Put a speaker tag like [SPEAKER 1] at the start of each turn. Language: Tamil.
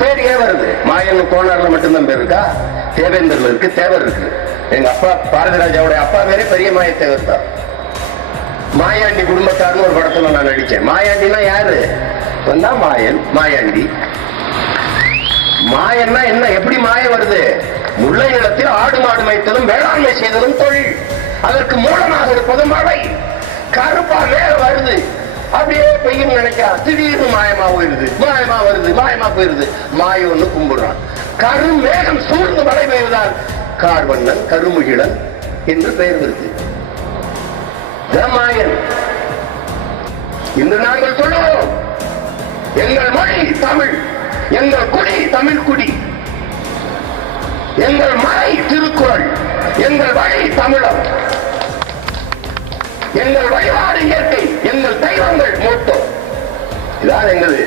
[SPEAKER 1] பேர் ஏன் வருது. மாயன் கோனார்ல மட்டும்தான் பேர் இருக்கா? தேவேந்தர்ல இருக்கு தேவர் இருக்கு. எங்க அப்பா பாரதிராஜாவுடைய அப்பா பேரே பெரிய மாய தேவர் தான். மாயாண்டி குடும்பத்தார்னு ஒரு படத்துல நான் நடிச்சேன். மாயாண்டினா யாரு? வந்தா மாயன் மாயாண்டி. மாயன்னா என்ன? எப்படி மாய வருது? முல்லை நிலத்தில் ஆடு மாடு மேய்த்ததும் வேளாண்மை செய்ததும் தொழில். அதற்கு மூலமாக இருப்பது மழை கருப்பா மேல வருது. அப்படியே பெய்யும் நினைக்கா திடீர்னு மாயமா போயிருது. மாயமா வருது மாயமா போயிருது. மாயம்னு கும்பிடுறான். கரும் மேகம் சூழ்ந்து மழை பெய்வதால் கார்வண்ணன் கருமுகிழன் என்று பெயர் வருது மாயன். இன்று நாங்கள் சொல்லுவோம் எங்கள் மொழி தமிழ் எங்கள் குடி தமிழ் குடி. எங்கள் மலை திருக்குறள் எங்கள் வழி தமிழம். எங்கள் வழிபாடு இயற்கை எங்கள் தெய்வங்கள் மூத்த இதான் எங்களது